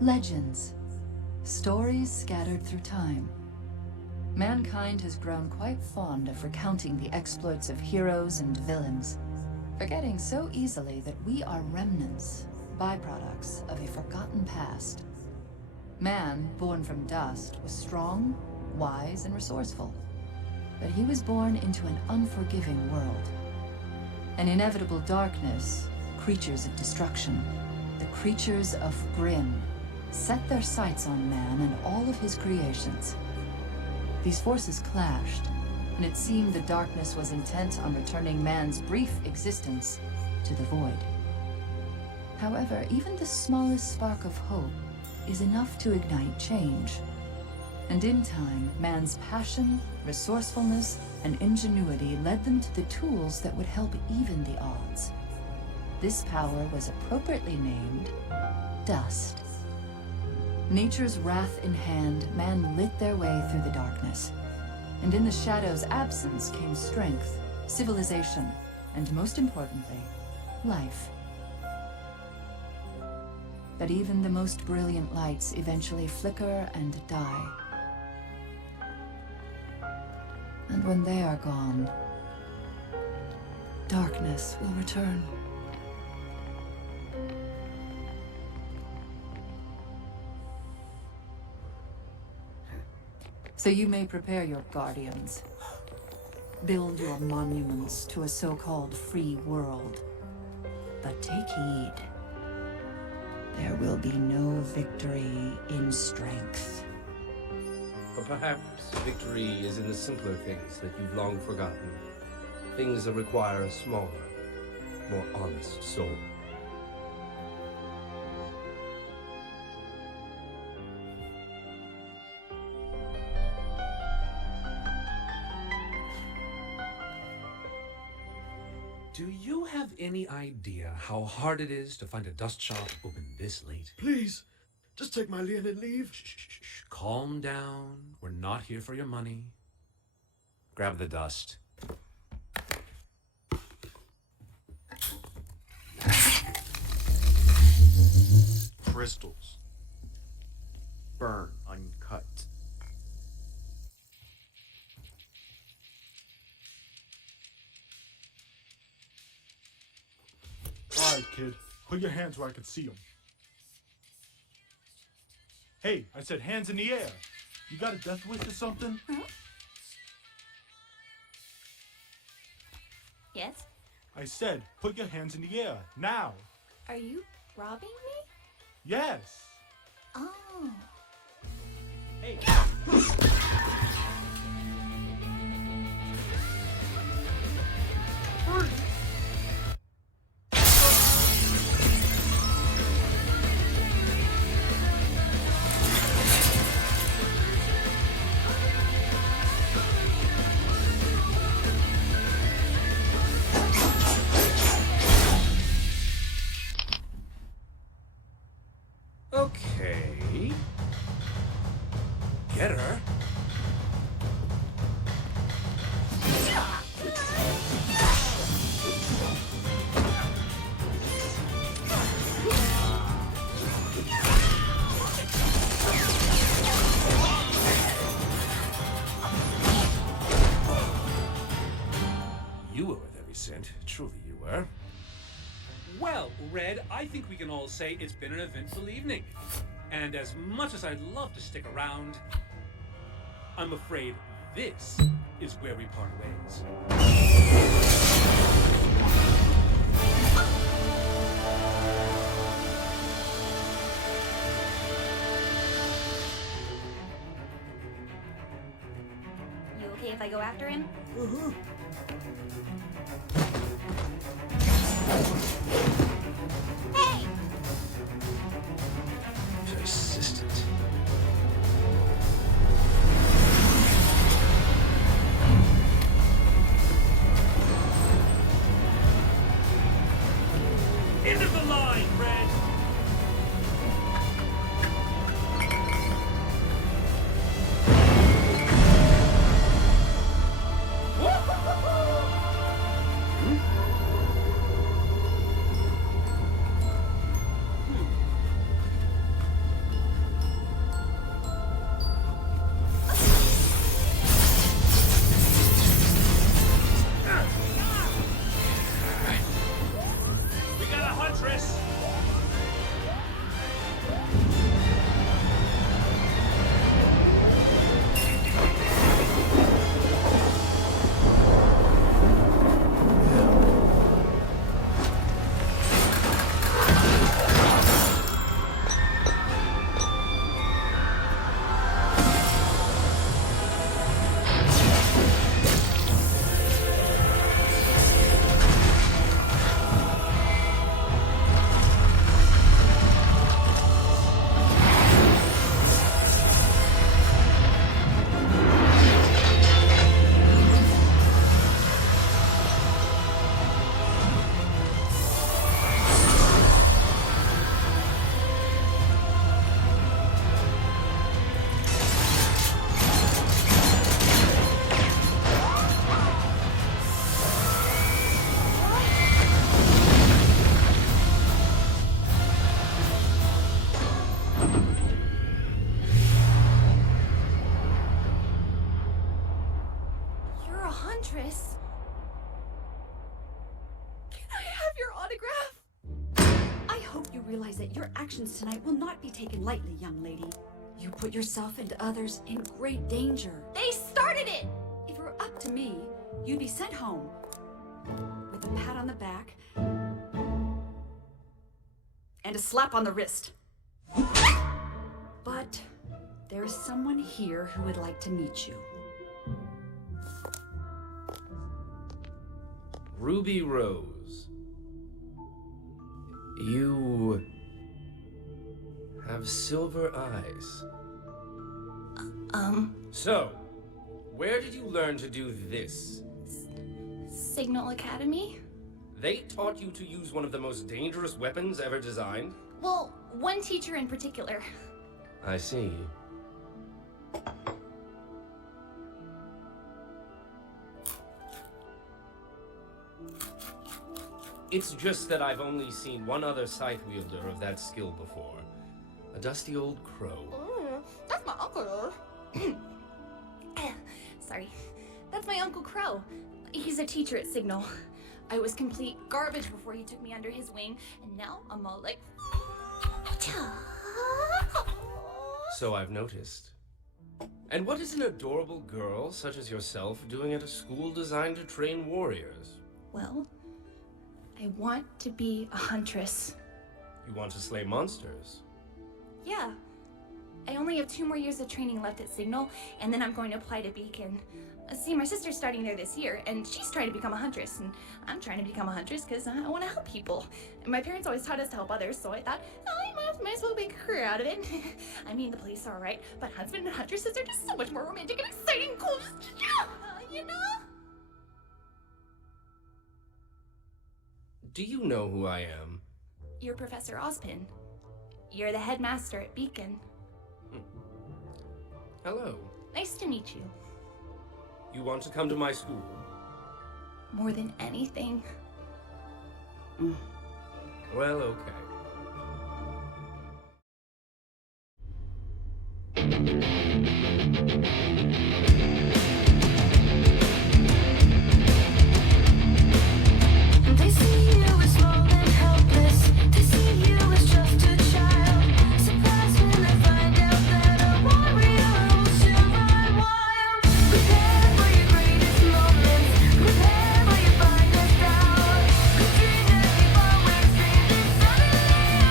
Legends. Stories scattered through time. Mankind has grown quite fond of recounting the exploits of heroes and villains, forgetting so easily that we are remnants, byproducts of a forgotten past. Man, born from dust, was strong, wise, and resourceful. But he was born into an unforgiving world. An inevitable darkness, creatures of destruction, the creatures of Grimm, set their sights on man and all of his creations. These forces clashed, and it seemed the darkness was intent on returning man's brief existence to the void. However, even the smallest spark of hope is enough to ignite change. And in time, man's passion, resourcefulness, and ingenuity led them to the tools that would help even the odds. This power was appropriately named Dust. Nature's wrath in hand, man lit their way through the darkness. And in the shadow's absence came strength, civilization, and most importantly, life. But even the most brilliant lights eventually flicker and die. And when they are gone, darkness will return. So you may prepare your guardians. Build your monuments to a so-called free world. But take heed. There will be no victory in strength. Or perhaps victory is in the simpler things that you've long forgotten. Things that require a smaller, more honest soul. Do you have any idea how hard it is to find a dust shop open this late? Please, just take my lien and leave. Shh. Calm down. We're not here for your money. Grab the dust. Crystals. Burn uncut. All right, kid. Put your hands where I can see them. Hey, I said hands in the air. You got a death wish or something? Huh? Yes? I said, put your hands in the air, now. Are you robbing me? Yes. Oh. Hey. Okay. Get her. You were worth every cent. Truly you were. Well, Red, I think we can all say it's been an eventful evening. And as much as I'd love to stick around, I'm afraid this is where we part ways. You okay if I go after him? Hey! Persistent. End of the line, Red! huntress! You're a huntress. Can I have your autograph? I hope you realize that your actions tonight will not be taken lightly, young lady. You put yourself and others in great danger. They started it! If it were up to me, you'd be sent home with a pat on the back and a slap on the wrist. But there is someone here who would like to meet you. Ruby Rose. You have silver eyes. So, where did you learn to do this? Signal Academy? They taught you to use one of the most dangerous weapons ever designed? Well, one teacher in particular. I see. It's just that I've only seen one other scythe wielder of that skill before. A dusty old crow. That's my uncle. Sorry. That's my Uncle Crow. He's a teacher at Signal. I was complete garbage before he took me under his wing, and now I'm all like... So I've noticed. And what is an adorable girl such as yourself doing at a school designed to train warriors? Well, I want to be a huntress. You want to slay monsters? Yeah. I only have 2 more years of training left at Signal, and then I'm going to apply to Beacon. See, my sister's starting there this year, and she's trying to become a huntress, and I'm trying to become a huntress because I want to help people. And my parents always taught us to help others, so I thought, I might as well make a career out of it. I mean, the police are alright, but husband and huntresses are just so much more romantic and exciting and cool. You know? Do you know who I am? You're Professor Ozpin. You're the headmaster at Beacon. Hello. Nice to meet you. You want to come to my school? More than anything. Well, okay. They see you as small and helpless. They see you as just a child. Surprised when they find out that a warrior will still run wild. Prepare for your greatest moments. Prepare for your finest hour. The dream that you've always dreamed is suddenly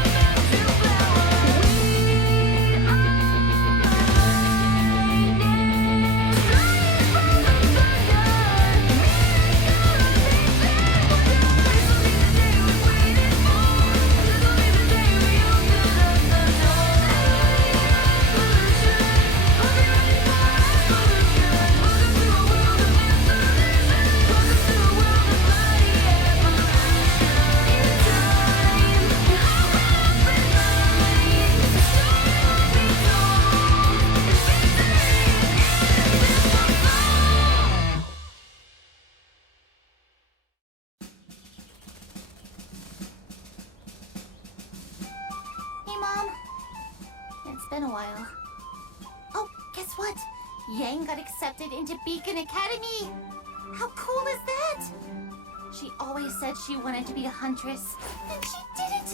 about to flower. We are Hey, Mom. It's been a while. Oh, guess what? Yang got accepted into Beacon Academy. How cool is that? She always said she wanted to be a huntress, and she did it.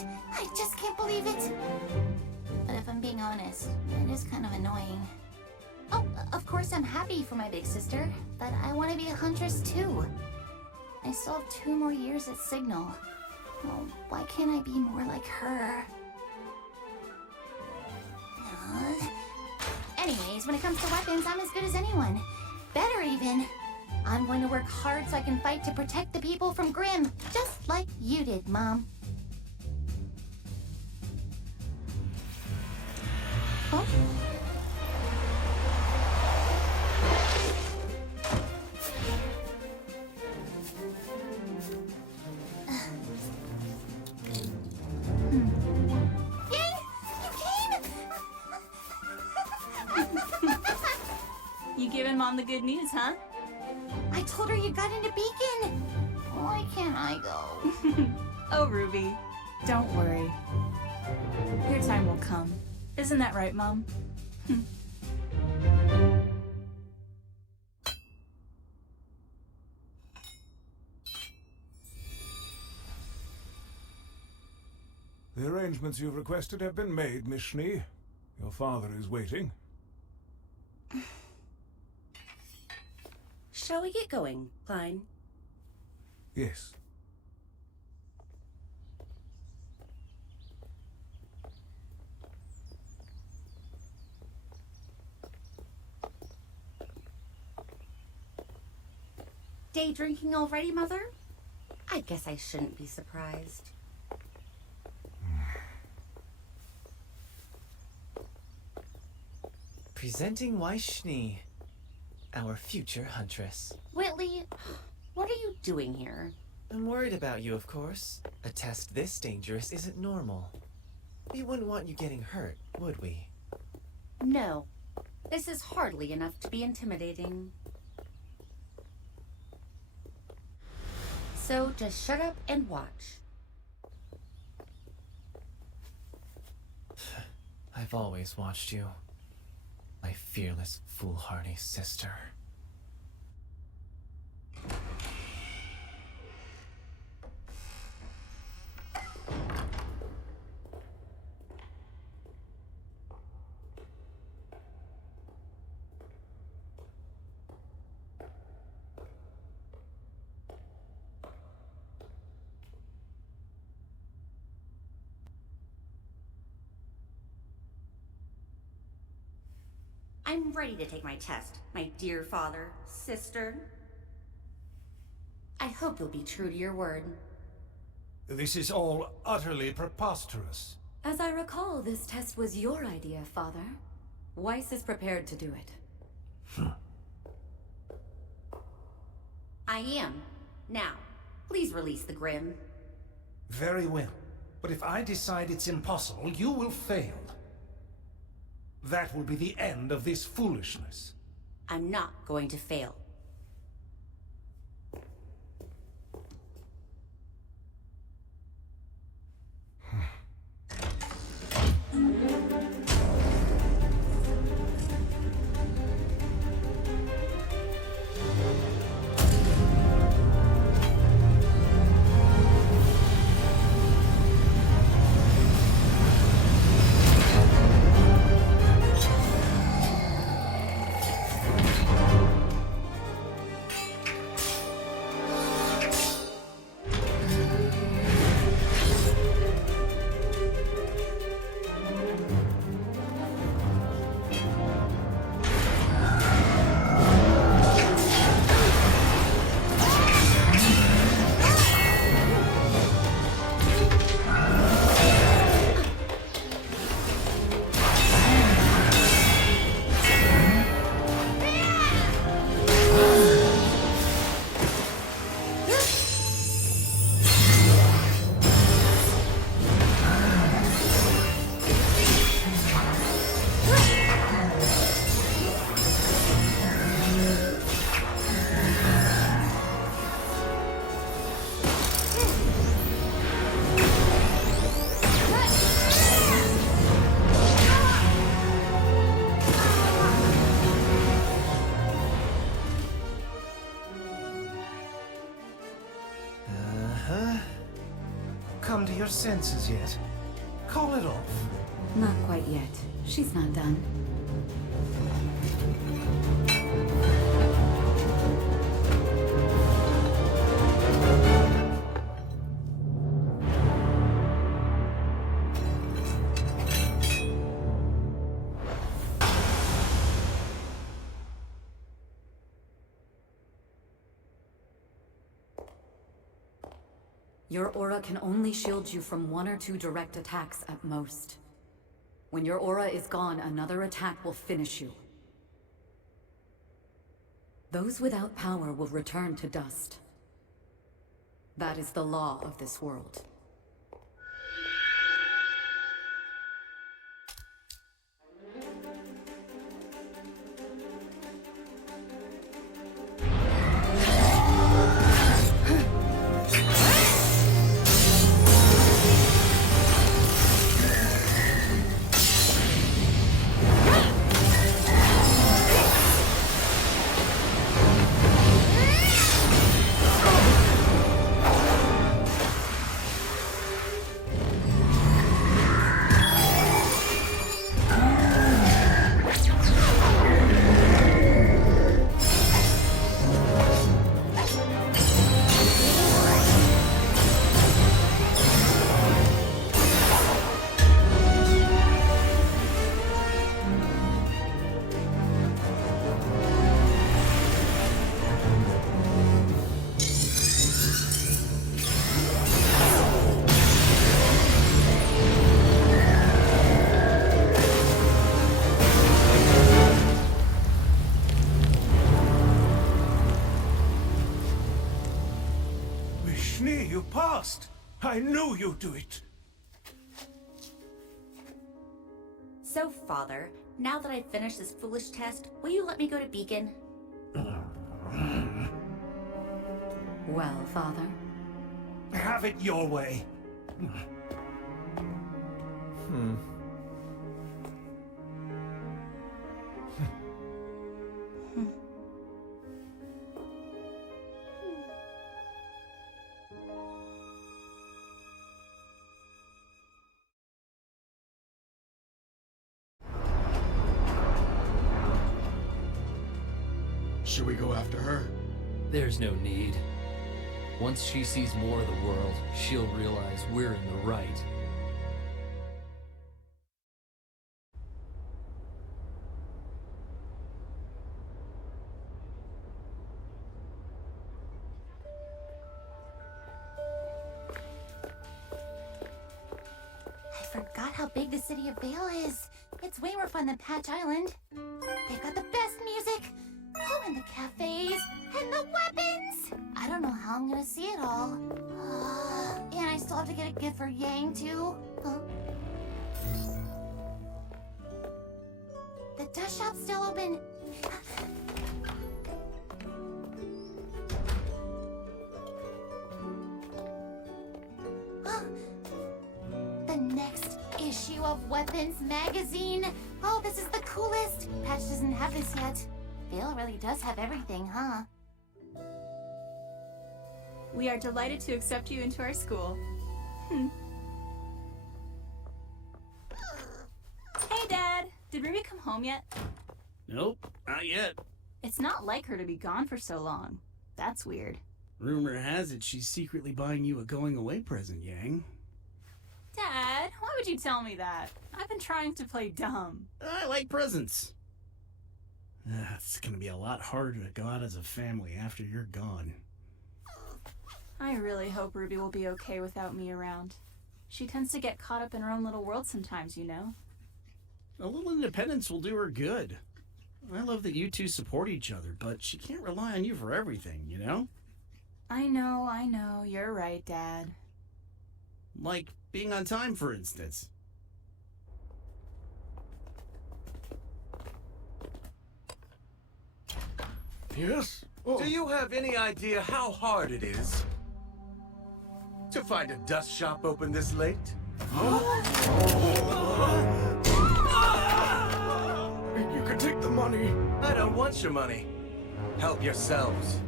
honest. It is kind of annoying. Oh, of course I'm happy for my big sister, but I want to be a huntress too. I still have 2 more years at Signal. Oh, why can't I be more like her? Anyways, when it comes to weapons, I'm as good as anyone. Better even. I'm going to work hard so I can fight to protect the people from Grimm, just like you did, Mom. Huh? You giving Mom the good news, huh? I told her you got into Beacon. Why can't I go? Oh, Ruby, don't worry. Your time will come. Isn't that right, Mom? The arrangements you've requested have been made, Miss Schnee. Your father is waiting. Shall we get going, Klein? Yes. Day drinking already, Mother? I guess I shouldn't be surprised. Presenting Weiss Schnee, our future huntress. Whitley, what are you doing here? I'm worried about you, of course. A test this dangerous isn't normal. We wouldn't want you getting hurt, would we? No. This is hardly enough to be intimidating. So just shut up and watch. I've always watched you. My fearless, foolhardy sister. I'm ready to take my test, my dear father, sister. I hope you'll be true to your word. This is all utterly preposterous. As I recall, this test was your idea, Father. Weiss is prepared to do it. I am. Now, please release the Grimm. Very well. But if I decide it's impossible, you will fail. That will be the end of this foolishness. I'm not going to fail. Come to your senses yet? Call it off. Not quite yet. She's not done. Your aura can only shield you from 1 or 2 direct attacks at most. When your aura is gone, another attack will finish you. Those without power will return to dust. That is the law of this world. You passed! I knew you'd do it! So, Father, now that I've finished this foolish test, will you let me go to Beacon? Well, Father? Have it your way. Should we go after her? There's no need. Once she sees more of the world, she'll realize we're in the right. I forgot how big the city of Vale is. It's way more fun than Patch Island. They've got the best music. Oh, and the cafes, and the weapons! I don't know how I'm gonna see it all. And I still have to get a gift for Yang, too. The dust shop's still open. The next issue of Weapons magazine. Oh, this is the coolest. Patch doesn't have this yet. Vale really does have everything, huh? We are delighted to accept you into our school. Hey, Dad! Did Ruby come home yet? Nope, not yet. It's not like her to be gone for so long. That's weird. Rumor has it she's secretly buying you a going-away present, Yang. Dad, why would you tell me that? I've been trying to play dumb. I like presents. It's gonna be a lot harder to go out as a family after you're gone. I really hope Ruby will be okay without me around. She tends to get caught up in her own little world sometimes, you know? A little independence will do her good. I love that you two support each other, but she can't rely on you for everything, you know? I know. You're right, Dad. Like being on time, for instance. Yes? Do you have any idea how hard it is to find a dust shop open this late? You can take the money. I don't want your money. Help yourselves.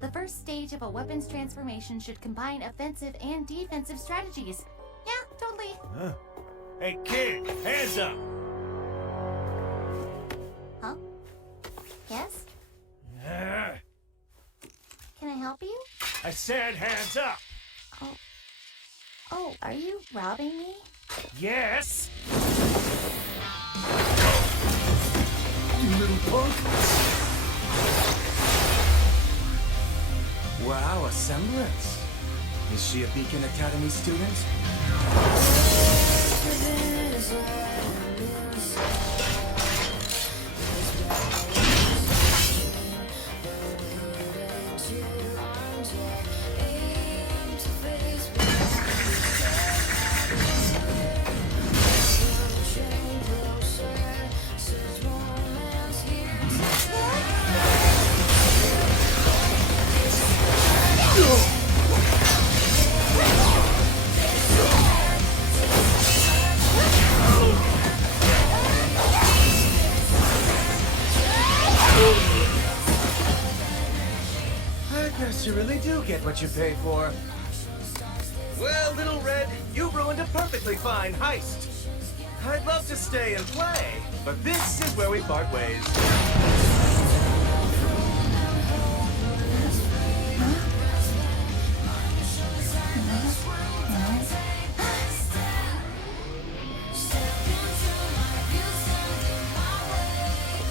The first stage of a weapons transformation should combine offensive and defensive strategies. Yeah, totally. Huh? Hey, kid, hands up! Huh? Yes? Uh, Can I help you? I said hands up! Oh, are you robbing me? Yes! You little punk! Wow, a semblance. Is she a Beacon Academy student? I guess you really do get what you pay for. Well, Little Red, you ruined a perfectly fine heist. I'd love to stay and play, but this is where we part ways.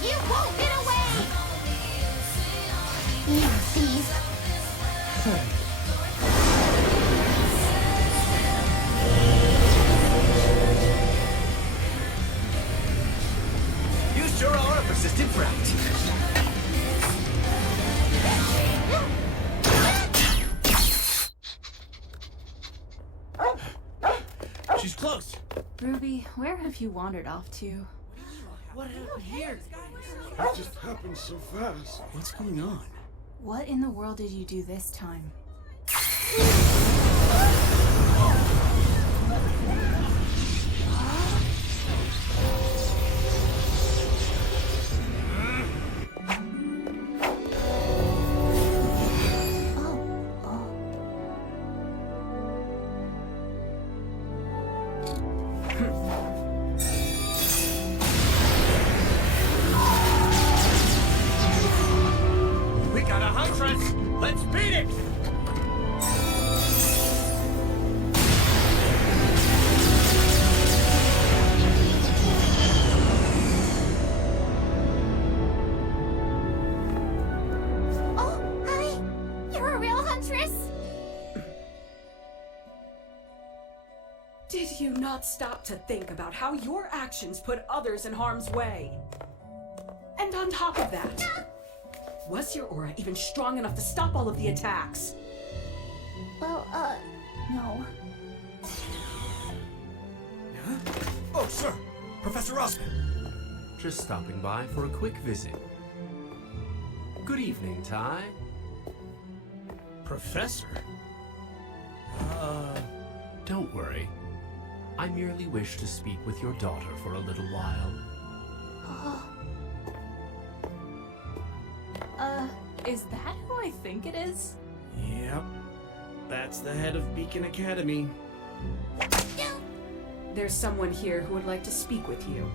You won't get away! You thief! You sure are a persistent brat. She's close. Ruby, where have you wandered off to? What happened here? It just happened so fast. What's going on? What in the world did you do this time? We got a huntress! Let's beat it! Oh, hi! You're a real huntress? Did you not stop to think about how your actions put others in harm's way? And on top of that, was your aura even strong enough to stop all of the attacks? Well, no. Oh, sir! Professor Osmond! Just stopping by for a quick visit. Good evening, Ty. Professor? Don't worry. I merely wish to speak with your daughter for a little while. Is that who I think it is? Yep. That's the head of Beacon Academy. There's someone here who would like to speak with you.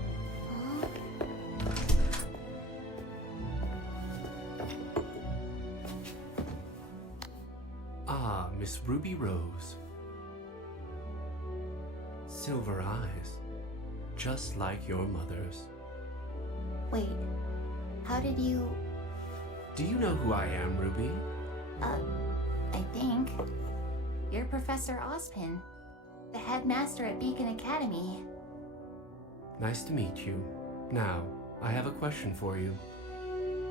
Ah, Miss Ruby Rose. Silver eyes. Just like your mother's. Wait, how did you... Do you know who I am, Ruby? I think. You're Professor Ozpin, the headmaster at Beacon Academy. Nice to meet you. Now, I have a question for you.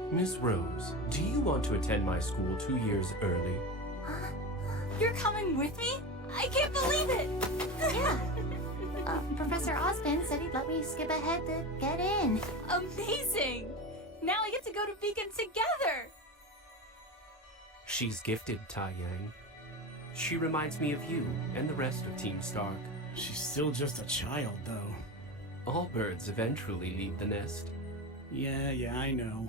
Miss Rose, do you want to attend my school 2 years early? You're coming with me? I can't believe it! Yeah. Professor Ozpin said he'd let me skip ahead to get in. Amazing! Now I get to go to Beacon together! She's gifted, Tai Yang. She reminds me of you and the rest of Team Stark. She's still just a child, though. All birds eventually leave the nest. Yeah, I know.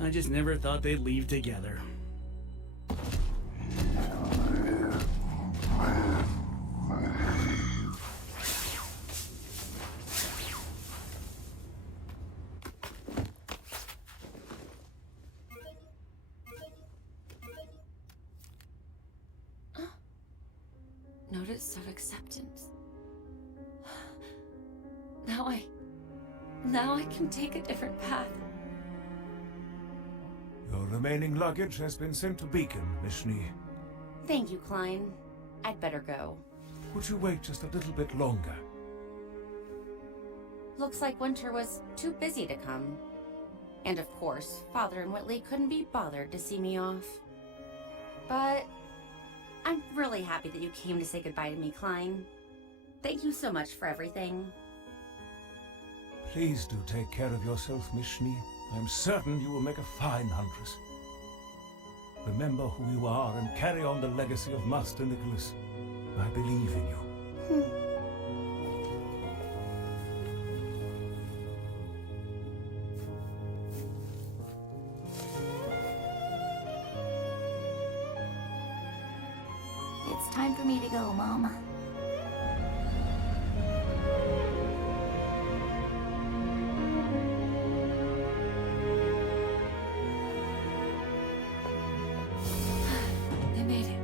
I just never thought they'd leave together. notice of acceptance. Now I can take a different path. Your remaining luggage has been sent to Beacon, Mishni. Thank you, Klein. I'd better go. Would you wait just a little bit longer? Looks like Winter was too busy to come. And of course, Father and Whitley couldn't be bothered to see me off. But I'm really happy that you came to say goodbye to me, Klein. Thank you so much for everything. Please do take care of yourself, Mishni. I'm certain you will make a fine huntress. Remember who you are and carry on the legacy of Master Nicholas. I believe in you. It's time for me to go, Mom. They made it.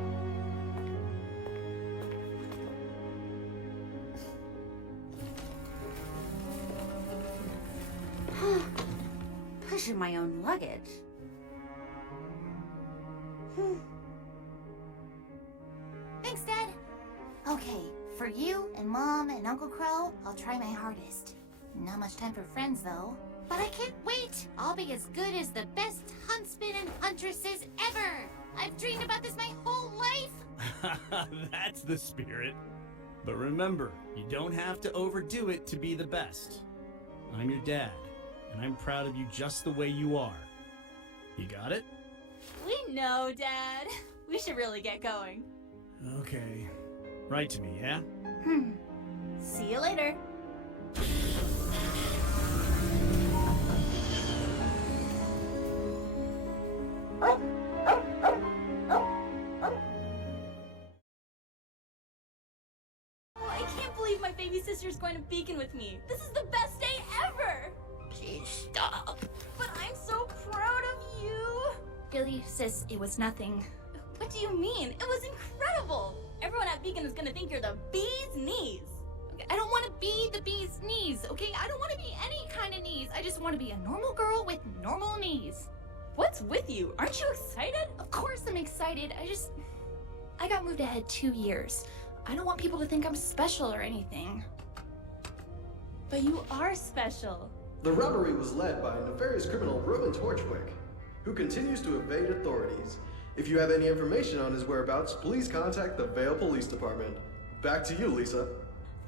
Pushing my own luggage. Thanks, Dad. Okay, for you and Mom and Uncle Crow, I'll try my hardest. Not much time for friends, though. But I can't wait! I'll be as good as the best huntsmen and huntresses ever! I've dreamed about this my whole life! That's the spirit. But remember, you don't have to overdo it to be the best. I'm your dad, and I'm proud of you just the way you are. You got it? We know, Dad. We should really get going. Okay. Write to me, yeah? See you later. Oh, I can't believe my baby sister's going to Beacon with me. This is the best day ever! Please stop. But I'm so proud of you! Really, sis, it was nothing. What do you mean? It was incredible! Everyone at Beacon is gonna think you're the bee's knees! I don't want to be the bee's knees, okay? I don't want to be any kind of knees. I just want to be a normal girl with normal knees. What's with you? Aren't you excited? Of course I'm excited. I got moved ahead 2 years. I don't want people to think I'm special or anything. But you are special. The robbery was led by a nefarious criminal, Roman Torchwick, who continues to evade authorities. If you have any information on his whereabouts, please contact the Vale Police Department. Back to you, Lisa.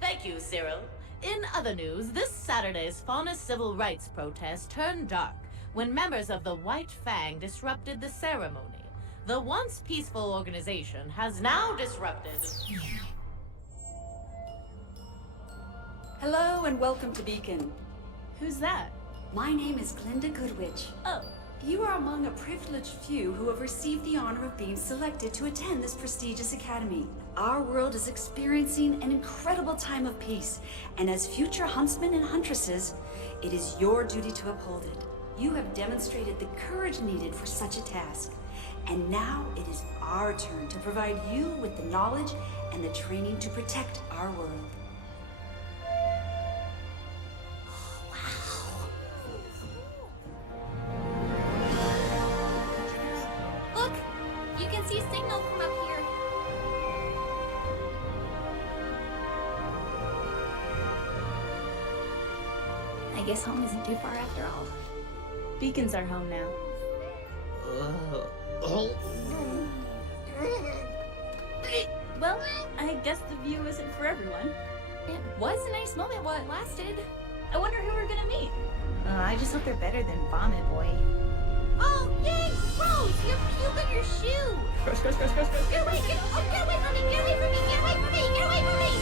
Thank you, Cyril. In other news, this Saturday's Fauna civil rights protest turned dark when members of the White Fang disrupted the ceremony. The once peaceful organization has now disrupted... Hello and welcome to Beacon. Who's that? My name is Glinda Goodwitch. Oh. You are among a privileged few who have received the honor of being selected to attend this prestigious academy. Our world is experiencing an incredible time of peace, and as future huntsmen and huntresses, it is your duty to uphold it. You have demonstrated the courage needed for such a task, and now it is our turn to provide you with the knowledge and the training to protect our world. Look! You can see signal from up here. I guess home isn't too far after all. Beacon's our home now. Well, I guess the view isn't for everyone. It was a nice moment while it lasted. I wonder who we're gonna meet. I just hope they're better than Vomit Boy. Oh, yay! Gross! You have puke on your shoe! Gross, gross, gross, gross, gross. Get away! Get away from me! Get away from me! Get away from me! Get away from me!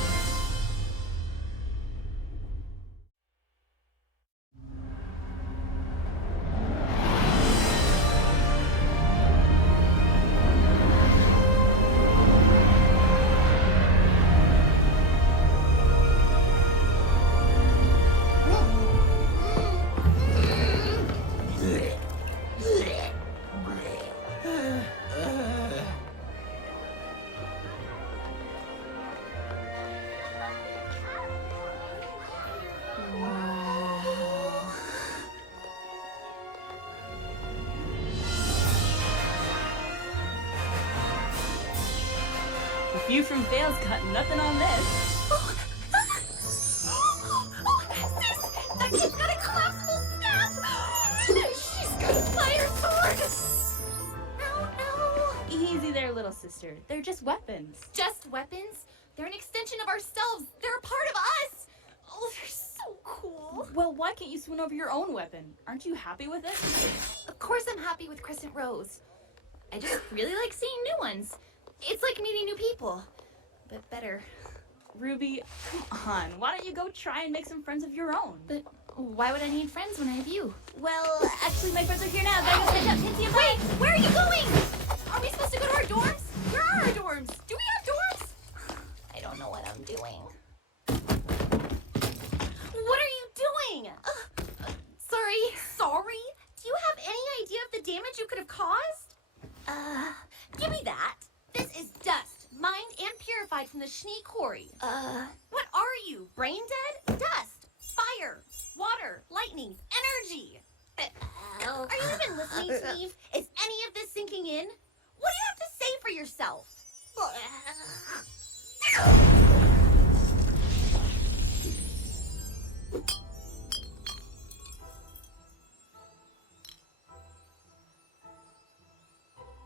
View from Vale's got nothing on this. That kid's got a collapsible staff! She's got a fire sword! Ow. Easy there, little sister. They're just weapons. Just weapons? They're an extension of ourselves. They're a part of us. Oh, they're so cool. Well, why can't you swing over your own weapon? Aren't you happy with it? Of course I'm happy with Crescent Rose. I just really like seeing new ones. It's like meeting new people, but better. Ruby, come on. Why don't you go try and make some friends of your own? But why would I need friends when I have you? Well, actually, my friends are here now. Gotta go catch up. Pinky and Wait, where are you going? Are we supposed to go to our dorms? Where are our dorms? Do we have dorms? I don't know what I'm doing. What are you doing? Sorry. Sorry? Do you have any idea of the damage you could have caused? Give me that. This is dust, mined and purified from the Schnee Quarry. What are you, brain dead? Dust, fire, water, lightning, energy. Are you even listening, Steve? Is any of this sinking in? What do you have to say for yourself?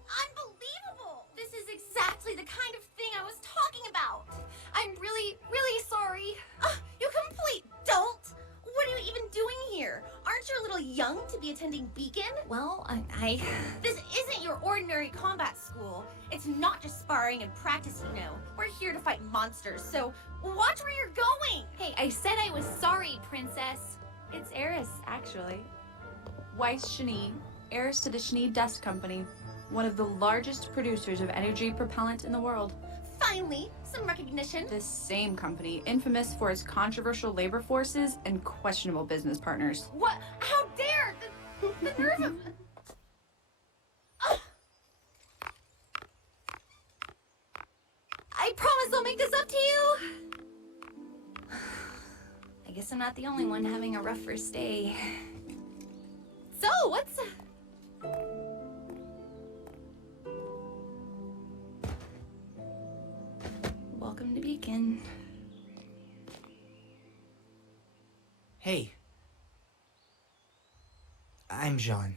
Unbelievable! This is exactly the kind of thing I was talking about. I'm really, really sorry. You complete dolt! What are you even doing here? Aren't you a little young to be attending Beacon? Well, I... This isn't your ordinary combat school. It's not just sparring and practice, you know. We're here to fight monsters, so watch where you're going! Hey, I said I was sorry, princess. It's Eris, actually. Weiss Schnee, heiress to the Schnee Dust Company, one of the largest producers of energy propellant in the world. Finally, some recognition. This same company, infamous for its controversial labor forces and questionable business partners. What? How dare! The nerve of... I promise I'll make this up to you. I guess I'm not the only one having a rough first day. So, what's... Welcome to Beacon. Hey. I'm Jean.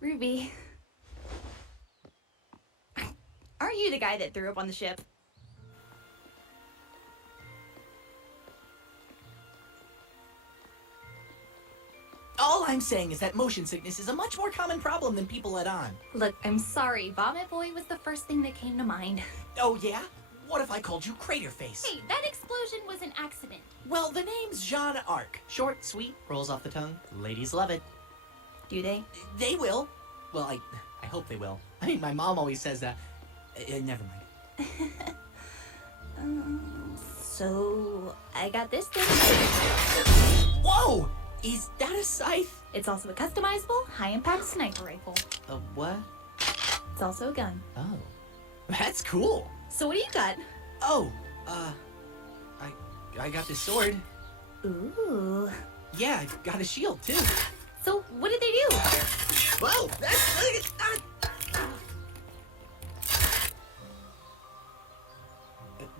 Ruby. Aren't you the guy that threw up on the ship? All I'm saying is that motion sickness is a much more common problem than people let on. Look, I'm sorry. Vomit Boy was the first thing that came to mind. Oh, yeah? What if I called you Crater Face? Hey, that explosion was an accident. Well, the name's Jean Arc. Short, sweet, rolls off the tongue. Ladies love it. Do they? They will. Well, I hope they will. I mean, my mom always says that. Never mind. So, I got this thing. Whoa! Is that a scythe? It's also a customizable, high-impact sniper rifle. A what? It's also a gun. Oh. That's cool. So what do you got? Oh, I got this sword. Ooh. Yeah, I've got a shield, too. So, what did they do? Whoa! That's...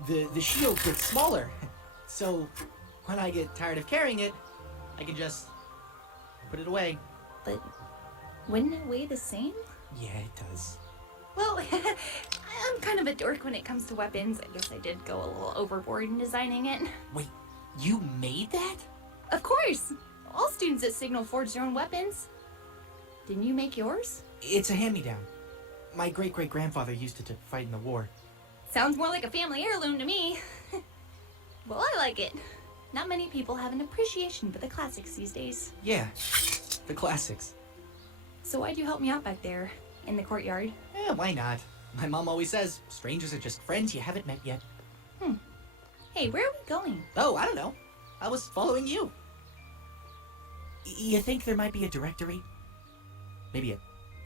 The shield gets smaller. So, when I get tired of carrying it, I can just put it away. But wouldn't it weigh the same? Yeah, it does. Well, I'm kind of a dork when it comes to weapons. I guess I did go a little overboard in designing it. Wait, you made that? Of course! All students at Signal forge their own weapons. Didn't you make yours? It's a hand-me-down. My great-great-grandfather used it to fight in the war. Sounds more like a family heirloom to me. Well, I like it. Not many people have an appreciation for the classics these days. Yeah, the classics. So why'd you help me out back there, in the courtyard? Yeah, why not? My mom always says, strangers are just friends you haven't met yet. Hey, where are we going? Oh, I don't know. I was following you. You think there might be a directory? Maybe a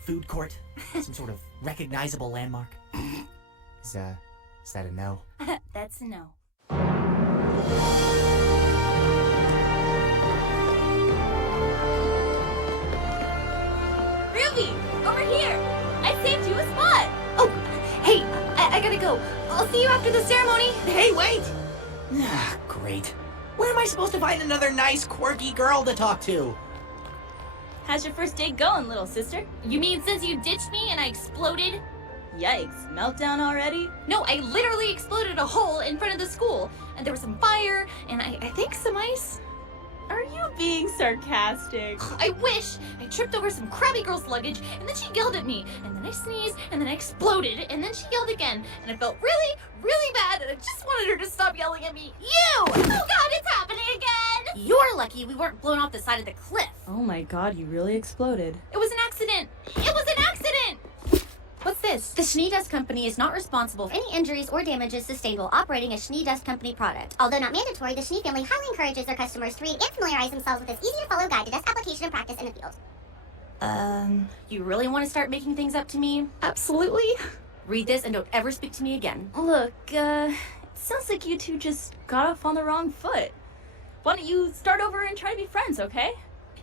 food court? Some sort of recognizable landmark? Is that a no? That's a no. Ruby, over here! I saved you a spot! Oh, hey, I gotta go. I'll see you after the ceremony. Hey, wait! Ah, great. Where am I supposed to find another nice, quirky girl to talk to? How's your first date going, little sister? You mean since you ditched me and I exploded? Yikes, meltdown already? No, I literally exploded a hole in front of the school. And there was some fire, and I think some ice. Are you being sarcastic? I wish! I tripped over some crabby girl's luggage, and then she yelled at me. And then I sneezed, and then I exploded, and then she yelled again. And I felt really, really bad, and I just wanted her to stop yelling at me. You! Oh god, it's happening again! You're lucky we weren't blown off the side of the cliff. Oh my god, you really exploded. It was an accident! It was an accident! What's this? The Schnee Dust Company is not responsible for any injuries or damages sustained while operating a Schnee Dust Company product. Although not mandatory, the Schnee family highly encourages their customers to read and familiarize themselves with this easy-to-follow guide to dust application and practice in the field. You really want to start making things up to me? Absolutely. Read this and don't ever speak to me again. Look, it sounds like you two just got off on the wrong foot. Why don't you start over and try to be friends, okay?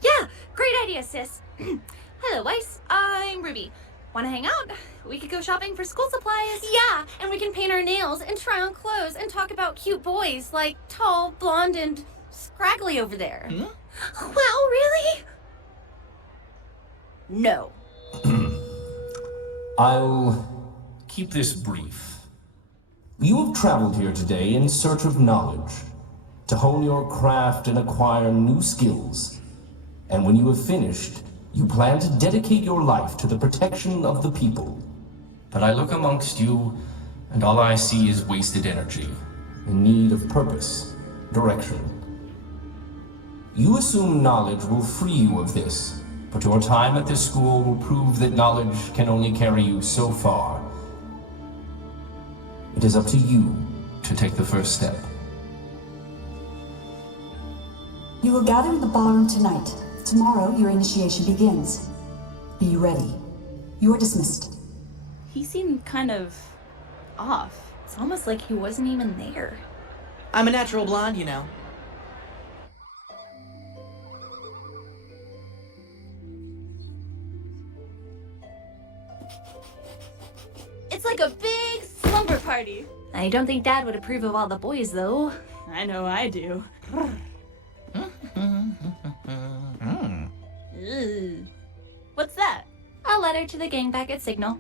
Yeah, great idea, sis. Hello, Ice. I'm Ruby. Wanna hang out? We could go shopping for school supplies. Yeah, and we can paint our nails and try on clothes and talk about cute boys like tall, blonde, and scraggly over there. Well, really? No. I'll keep this brief. You have traveled here today in search of knowledge, to hone your craft and acquire new skills. And when you have finished, you plan to dedicate your life to the protection of the people. But I look amongst you, and all I see is wasted energy, in need of purpose, direction. You assume knowledge will free you of this, but your time at this school will prove that knowledge can only carry you so far. It is up to you to take the first step. You will gather in the ballroom tonight. Tomorrow, your initiation begins. Be ready. You are dismissed. He seemed kind of off. It's almost like he wasn't even there. I'm a natural blonde, you know. It's like a big slumber party. I don't think Dad would approve of all the boys, though. I know I do. What's that? A letter to the gang back at Signal.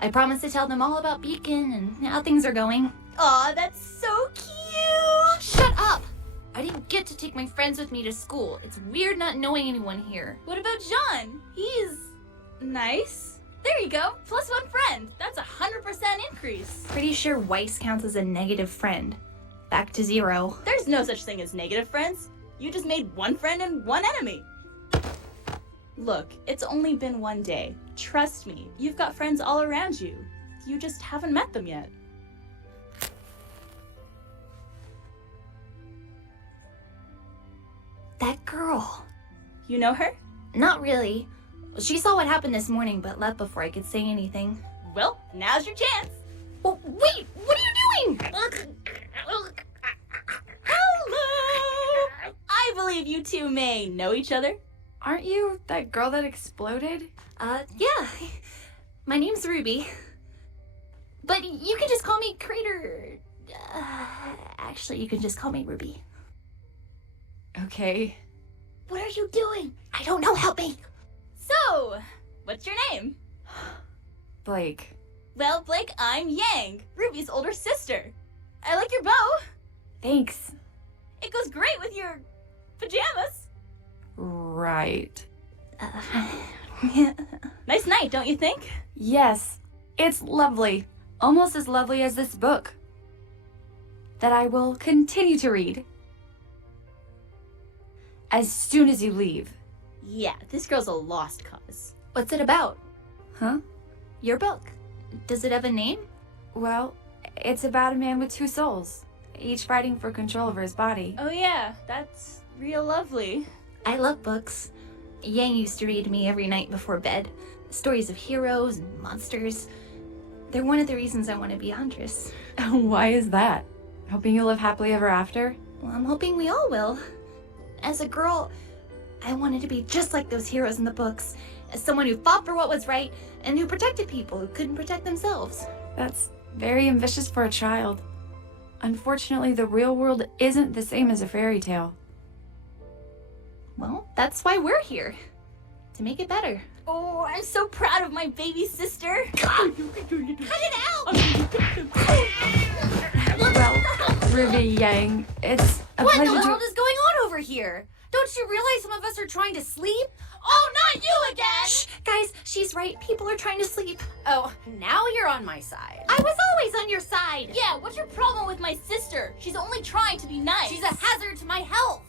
I promised to tell them all about Beacon and how things are going. Aw, that's so cute! Shut up! I didn't get to take my friends with me to school. It's weird not knowing anyone here. What about John? He's nice. There you go, +1 friend. That's 100% increase. Pretty sure Weiss counts as a negative friend. Back to 0. There's no such thing as negative friends. You just made 1 friend and 1 enemy. Look, it's only been 1 day. Trust me, you've got friends all around you. You just haven't met them yet. That girl. You know her? Not really. She saw what happened this morning, but left before I could say anything. Well, now's your chance. Oh, wait, what are you doing? Hello! I believe you two may know each other. Aren't you that girl that exploded? Yeah. My name's Ruby. But you can just call me Crater. Actually, you can just call me Ruby. Okay. What are you doing? I don't know, help me. So, what's your name? Blake. Well, Blake, I'm Yang, Ruby's older sister. I like your bow. Thanks. It goes great with your pajamas. Right. Nice night, don't you think? Yes, it's lovely. Almost as lovely as this book. That I will continue to read. As soon as you leave. Yeah, this girl's a lost cause. What's it about? Huh? Your book. Does it have a name? Well, it's about a man with 2 souls, each fighting for control over his body. Oh yeah, that's real lovely. I love books. Yang used to read me every night before bed. Stories of heroes and monsters. They're one of the reasons I want to be a huntress. Why is that? Hoping you'll live happily ever after? Well, I'm hoping we all will. As a girl, I wanted to be just like those heroes in the books. As someone who fought for what was right and who protected people who couldn't protect themselves. That's Very ambitious for a child. Unfortunately, the real world isn't the same as a fairy tale. Well, that's why we're here. To make it better. Oh, I'm so proud of my baby sister. Cut it out! Well, RWBY Yang, it's a What in pleasure the to... world is going on over here? Don't you realize some of us are trying to sleep? Oh, not you again! Shh, guys, she's right. People are trying to sleep. Oh, now you're on my side. I was always on your side. Yeah, what's your problem with my sister? She's only trying to be nice. She's a hazard to my health.